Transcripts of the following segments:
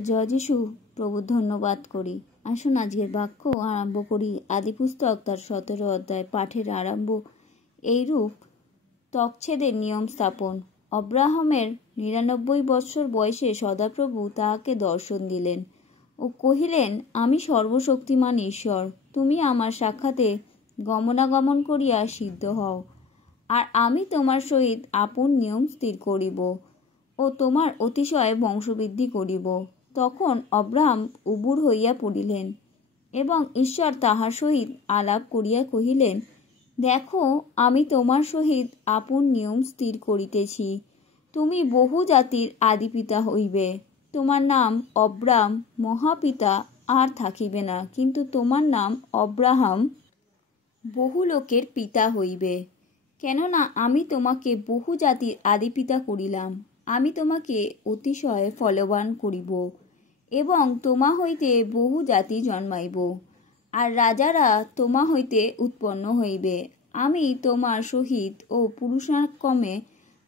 জয় যিশু প্রভু ধন্যবাদ করি। আসুন আজকের বাক্য আরম্ভ করি। আদি পুস্তক তার 17 অধ্যায় পাঠের আরম্ভ এইরূপ। তকছেদের নিয়ম স্থাপন। অব্রাহামের 99 বৎসর বয়সে সদাপ্রভু তাহাকে দর্শন দিলেন ও কহিলেন, আমি সর্বশক্তিমান ঈশ্বর, তুমি আমার সাক্ষাতে গমনাগমন করিয়া সিদ্ধ হও, আর আমি তোমার সহিত আপন নিয়ম স্থির করিব ও তোমার অতিশয় বংশবৃদ্ধি করিব। তখন অব্রাহাম উবুর হইয়া পড়িলেন এবং ঈশ্বর তাহার সহিত আলাপ করিয়া কহিলেন, দেখো, আমি তোমার সহিত আপন নিয়ম স্থির করিতেছি, তুমি বহু জাতির আদিপিতা হইবে। তোমার নাম অব্রাম, মহাপিতা আর থাকিবে না, কিন্তু তোমার নাম অব্রাহাম, বহু লোকের পিতা হইবে। কেননা আমি তোমাকে বহু জাতির আদিপিতা করিলাম। আমি তোমাকে অতিশয় ফলবান করিব এবং তোমা হইতে বহু জাতি জন্মাইব, আর রাজারা তোমা হইতে উৎপন্ন হইবে। আমি তোমার সহিত ও পুরুষাক্রমে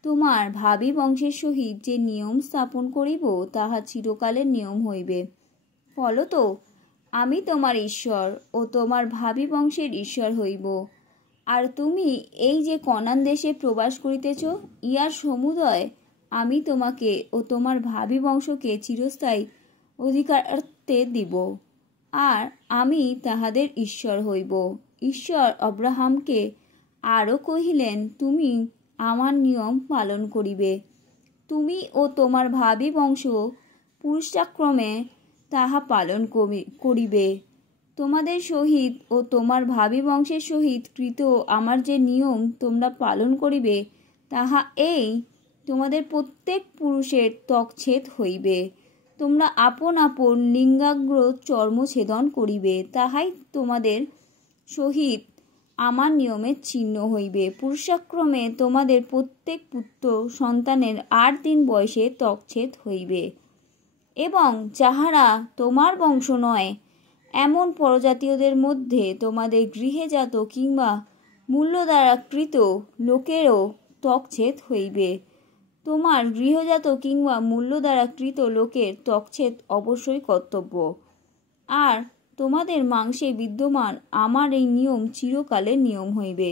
তোমার ভাবী বংশের সহিত যে নিয়ম স্থাপন করিব, তাহা চিরকালের নিয়ম হইবে। ফলত আমি তোমার ঈশ্বর ও তোমার ভাবী বংশের ঈশ্বর হইব। আর তুমি এই যে কনান দেশে প্রবাস করিতেছ, ইহার সমুদয় আমি তোমাকে ও তোমার ভাবী বংশকে চিরস্থায়ী অধিকারত্বে দিব, আর আমি তাহাদের ঈশ্বর হইব। ঈশ্বর অব্রাহামকে আরও কহিলেন, তুমি আমার নিয়ম পালন করিবে, তুমি ও তোমার ভাবী বংশ পুরুষাক্রমে তাহা পালন করিবে। তোমাদের সহিত ও তোমার ভাবী বংশের সহিত কৃত আমার যে নিয়ম তোমরা পালন করিবে, তাহা এই, তোমাদের প্রত্যেক পুরুষের ত্বকচ্ছেদ হইবে। তোমরা আপন আপন লিঙ্গাগ্র চর্মছেদন করিবে, তাহাই তোমাদের সহিত আমার নিয়মের চিহ্ন হইবে। পুরুষাক্রমে তোমাদের প্রত্যেক পুত্র সন্তানের 8 দিন বয়সে ত্বকচ্ছেদ হইবে, এবং যাহারা তোমার বংশ নয় এমন পরজাতীয়দের মধ্যে তোমাদের গৃহজাত কিংবা মূল্য দ্বারা কৃত লোকেরও ত্বকচ্ছেদ হইবে। তোমার গৃহজাত কিংবা মূল্য দ্বারা কৃত লোকের ত্বকচ্ছেদ অবশ্যই কর্তব্য। আর তোমাদের মাংসে বিদ্যমান আমার এই নিয়ম চিরকালের নিয়ম হইবে।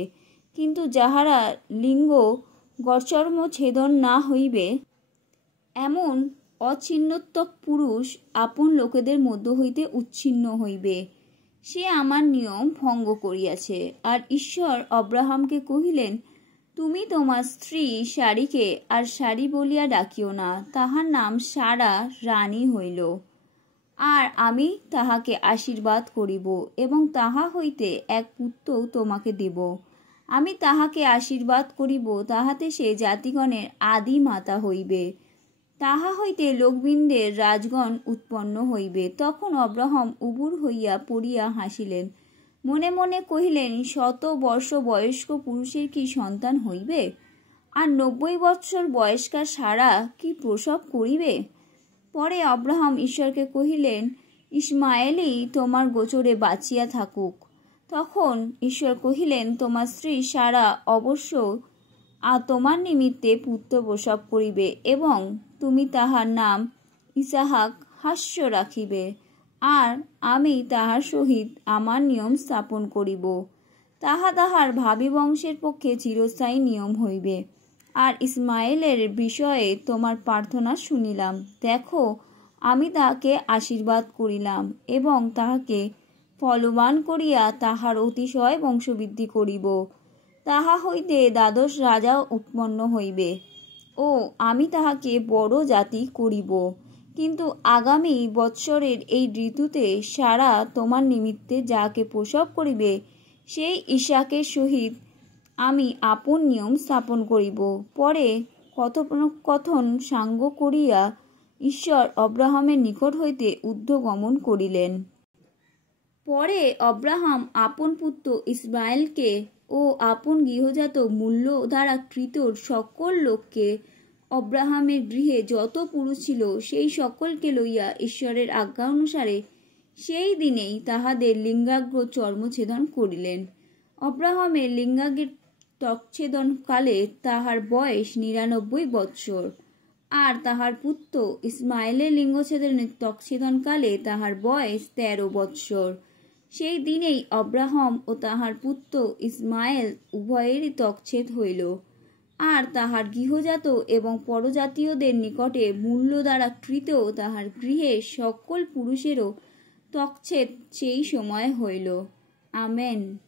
কিন্তু যাহারা লিঙ্গ গড়চর্ম ছেদন না হইবে এমন অছিন্নত্বক পুরুষ আপন লোকেদের মধ্য হইতে উচ্ছিন্ন হইবে, সে আমার নিয়ম ভঙ্গ করিয়াছে। আর ঈশ্বর অব্রাহামকে কহিলেন, তুমি তোমার স্ত্রী সারিকে আর সারি বলিয়া ডাকিও না, তাহার নাম সারা রানী হইল। আর আমি তাহাকে আশীর্বাদ করিব এবং তাহা হইতে এক পুত্র তোমাকে দিব। আমি তাহাকে আশীর্বাদ করিব, তাহাতে সে জাতিগণের আদি মাতা হইবে, তাহা হইতে লোকবৃন্দের রাজগণ উৎপন্ন হইবে। তখন অব্রাহাম উবুর হইয়া পড়িয়া হাসিলেন, মনে মনে কহিলেন, 100 বর্ষ বয়স্ক পুরুষের কি সন্তান হইবে? আর 90 বৎসর বয়স্কা সারা কি প্রসব করিবে? পরে অব্রাহাম ঈশ্বরকে কহিলেন, ইসমায়েলই তোমার গোচরে বাঁচিয়া থাকুক। তখন ঈশ্বর কহিলেন, তোমার স্ত্রী সারা অবশ্য তোমার নিমিত্তে পুত্র প্রসব করিবে এবং তুমি তাহার নাম ইসাহাক হাস্য রাখিবে, আর আমি তাহার সহিত আমার নিয়ম স্থাপন করিব। তাহা তাহার ভাবী বংশের পক্ষে চিরস্থায়ী নিয়ম হইবে। আর ইসমায়েলের বিষয়ে তোমার প্রার্থনা শুনিলাম। দেখো, আমি তাহাকে আশীর্বাদ করিলাম এবং তাহাকে ফলবান করিয়া তাহার অতিশয় বংশবৃদ্ধি করিব। তাহা হইতে 12 রাজা উৎপন্ন হইবে ও আমি তাহাকে বড় জাতি করিব। কিন্তু আগামী বৎসরের এই ঋতুতে সারা তোমার নিমিত্তে যাহাকে প্রসব করিবে, সেই ইসাকের সহিত আমি আপন নিয়ম স্থাপন করিব। পরে কথোপকথন সাঙ্গ করিয়া ঈশ্বর অব্রাহামের নিকট হইতে ঊর্ধ্বগমন করিলেন। পরে অব্রাহাম আপন পুত্র ইসমায়েলকে ও আপন গৃহজাত মূল্য দ্বারা কৃত সকল লোককে, অব্রাহামের গৃহে যত পুরুষ ছিল সেই সকলকে লইয়া ঈশ্বরের আজ্ঞা অনুসারে সেই দিনেই তাহাদের লিঙ্গাগ্র চর্মছেদন করিলেন। অব্রাহামের লিঙ্গাগ্রের ত্বকচ্ছেদনকালে তাহার বয়স 99 বৎসর। আর তাহার পুত্র ইসমাইলের লিঙ্গছেদের তকছেদনকালে তাহার বয়স 13 বৎসর। সেই দিনেই আব্রাহাম ও তাহার পুত্র ইসমাইল উভয়েরই তকছেদ হইল। আর তাহার গৃহজাত এবং পরজাতীয়দের নিকটে মূল্য দ্বারা কৃত তাহার গৃহে সকল পুরুষেরও তকছেদ সেই সময় হইল। আমেন।